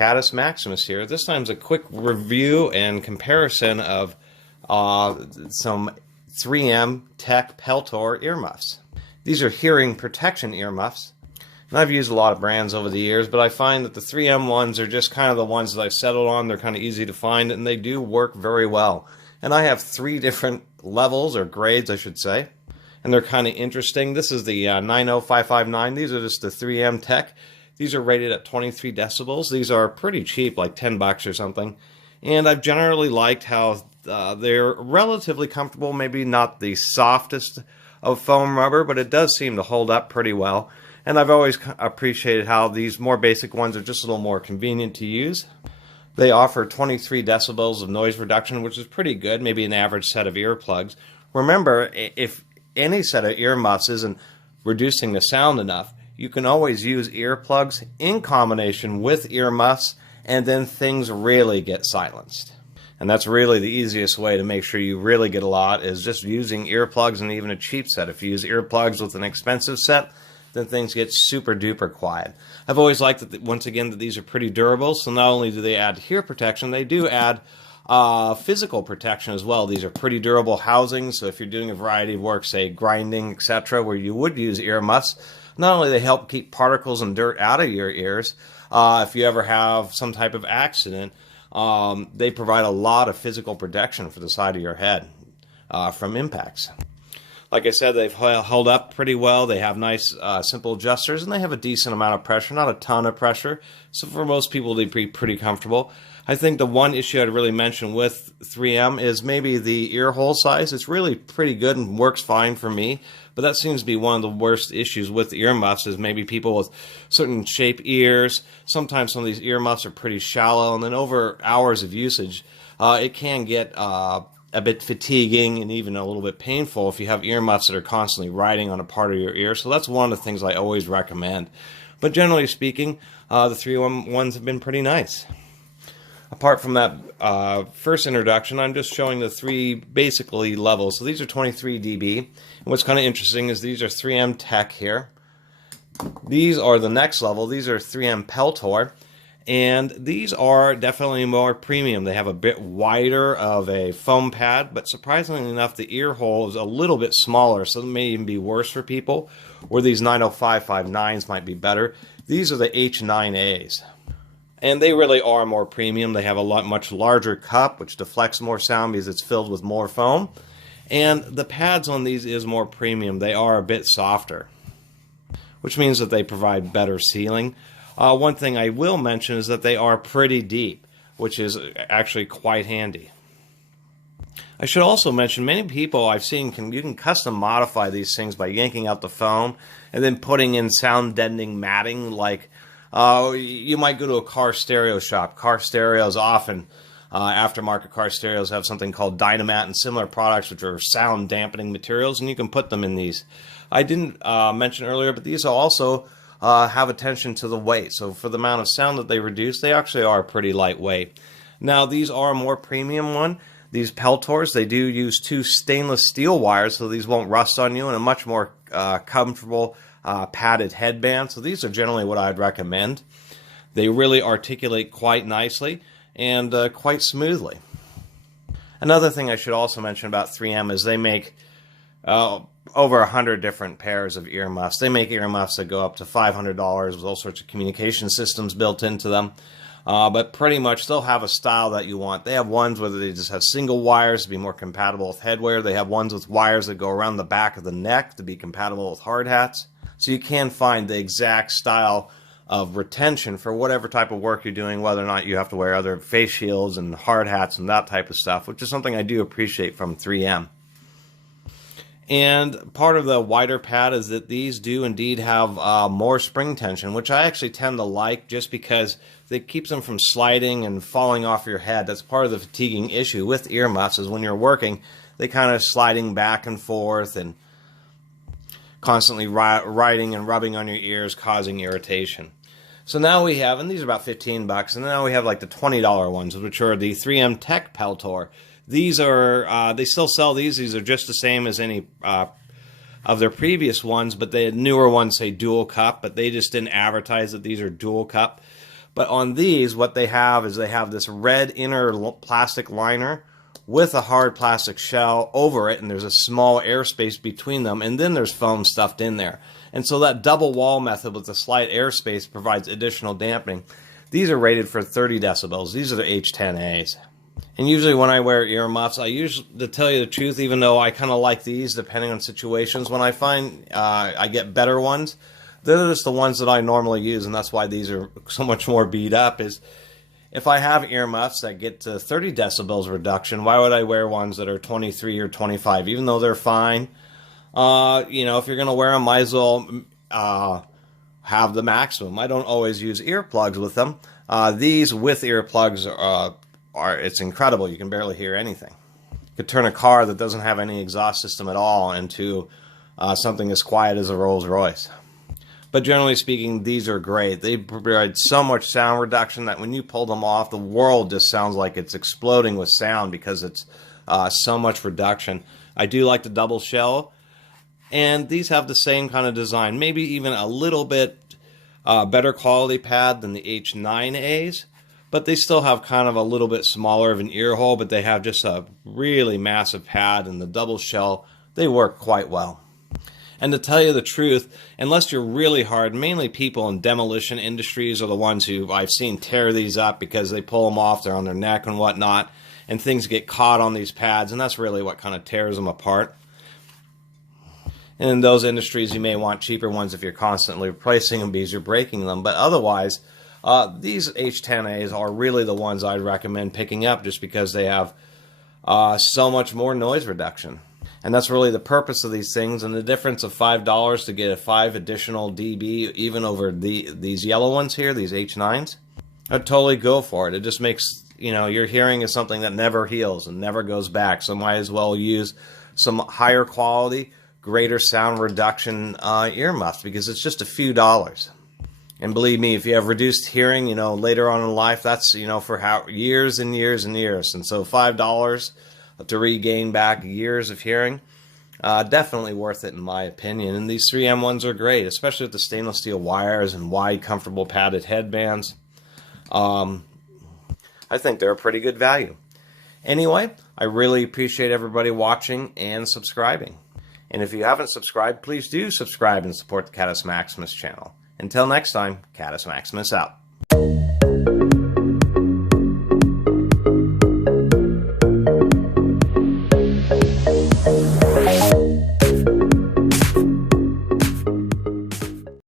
Catus Maximus here. This time's a quick review and comparison of some 3M Tekk Peltor earmuffs. These are hearing protection earmuffs. And I've used a lot of brands over the years, but I find that the 3M ones are just kind of the ones that I've settled on. They're kind of easy to find, and they do work very well. And I have 3 different levels, or grades, I should say. And they're kind of interesting. This is the 90559. These are just the 3M Tekk. These are rated at 23 decibels. These are pretty cheap, like $10 or something. And I've generally liked how they're relatively comfortable. Maybe not the softest of foam rubber, but it does seem to hold up pretty well. And I've always appreciated how these more basic ones are just a little more convenient to use. They offer 23 decibels of noise reduction, which is pretty good, maybe an average set of earplugs. Remember, if any set of earmuffs isn't reducing the sound enough, you can always use earplugs in combination with earmuffs, and then things really get silenced. And that's really the easiest way to make sure you really get a lot, is just using earplugs and even a cheap set. If you use earplugs with an expensive set, then things get super duper quiet. I've always liked that, once again, that these are pretty durable, so not only do they add hear protection, they do add physical protection as well. These are pretty durable housings, so if you're doing a variety of work, say grinding, etc., where you would use earmuffs, not only they help keep particles and dirt out of your ears, if you ever have some type of accident, they provide a lot of physical protection for the side of your head from impacts. Like I said, they've held up pretty well. They have nice, simple adjusters, and they have a decent amount of pressure, not a ton of pressure. So for most people, they'd be pretty comfortable. I think the one issue I'd really mention with 3M is maybe the ear hole size. It's really pretty good and works fine for me, but that seems to be one of the worst issues with earmuffs, is maybe people with certain shape ears. Sometimes some of these earmuffs are pretty shallow, and then over hours of usage, it can get a bit fatiguing and even a little bit painful if you have earmuffs that are constantly riding on a part of your ear. So that's one of the things I always recommend. But generally speaking, the 3M ones have been pretty nice. Apart from that first introduction, I'm just showing the 3 basically levels. So these are 23 dB. And what's kind of interesting is these are 3M Tekk here. These are the next level. These are 3M Peltor. And these are definitely more premium. They have a bit wider of a foam pad, but surprisingly enough, the ear hole is a little bit smaller, so it may even be worse for people, where these 90559s might be better. These are the H9As. And they really are more premium. They have a much larger cup, which deflects more sound because it's filled with more foam. And the pads on these is more premium. They are a bit softer, which means that they provide better sealing. One thing I will mention is that they are pretty deep, which is actually quite handy. I should also mention, many people I've seen, you can custom modify these things by yanking out the foam and then putting in sound deadening matting. Like you might go to a car stereo shop. Car stereos often, aftermarket car stereos, have something called Dynamat and similar products, which are sound dampening materials, and you can put them in these. I didn't mention earlier, but these also have attention to the weight. So for the amount of sound that they reduce, they actually are pretty lightweight. Now, these are a more premium one. These Peltors, they do use 2 stainless steel wires, so these won't rust on you, and a much more comfortable padded headband. So these are generally what I'd recommend. They really articulate quite nicely and quite smoothly. Another thing I should also mention about 3M is they make over 100 different pairs of earmuffs. They make earmuffs that go up to $500 with all sorts of communication systems built into them. But pretty much they'll have a style that you want. They have ones where they just have single wires to be more compatible with headwear. They have ones with wires that go around the back of the neck to be compatible with hard hats. So you can find the exact style of retention for whatever type of work you're doing, whether or not you have to wear other face shields and hard hats and that type of stuff, which is something I do appreciate from 3M. And part of the wider pad is that these do indeed have more spring tension, which I actually tend to like, just because it keeps them from sliding and falling off your head. That's part of the fatiguing issue with earmuffs, is when you're working, they kind of sliding back and forth and constantly riding and rubbing on your ears, causing irritation. So now we have, and these are about $15, and now we have like the $20 ones, which are the 3M Tekk Peltor. These are, they still sell these. These are just the same as any of their previous ones, but the newer ones say dual cup, but they just didn't advertise that these are dual cup. But on these, what they have is they have this red inner plastic liner with a hard plastic shell over it, and there's a small airspace between them, and then there's foam stuffed in there. And so that double wall method with the slight airspace provides additional dampening. These are rated for 30 decibels. These are the H10As. And usually when I wear earmuffs, to tell you the truth, even though I kind of like these depending on situations, when I find I get better ones, they're just the ones that I normally use, and that's why these are so much more beat up, is if I have earmuffs that get to 30 decibels reduction, why would I wear ones that are 23 or 25, even though they're fine? You know, if you're going to wear them, might as well have the maximum. I don't always use earplugs with them. These with earplugs it's incredible. You can barely hear anything. You could turn a car that doesn't have any exhaust system at all into something as quiet as a Rolls Royce. But generally speaking, these are great. They provide so much sound reduction that when you pull them off, the world just sounds like it's exploding with sound because it's so much reduction. I do like the double shell, and these have the same kind of design, maybe even a little bit better quality pad than the H9As, but they still have kind of a little bit smaller of an ear hole, but they have just a really massive pad, and the double shell, they work quite well. And to tell you the truth, unless you're really hard, mainly people in demolition industries are the ones who I've seen tear these up because they pull them off, they're on their neck and whatnot, and things get caught on these pads, and that's really what kind of tears them apart. And in those industries, you may want cheaper ones if you're constantly replacing them because you're breaking them. But otherwise, these H10As are really the ones I'd recommend picking up just because they have so much more noise reduction. And that's really the purpose of these things. And the difference of $5 to get a 5 additional dB, even over these yellow ones here, these H9s, I'd totally go for it. It just makes, you know, your hearing is something that never heals and never goes back. So might as well use some higher quality, greater sound reduction earmuffs because it's just a few dollars. And believe me, if you have reduced hearing, you know, later on in life, that's, you know, for years and years and years. And so $5 to regain back years of hearing, definitely worth it in my opinion. And these 3M ones are great, especially with the stainless steel wires and wide, comfortable padded headbands. I think they're a pretty good value. Anyway, I really appreciate everybody watching and subscribing. And if you haven't subscribed, please do subscribe and support the Catus Maximus channel. Until next time, Catus Maximus out.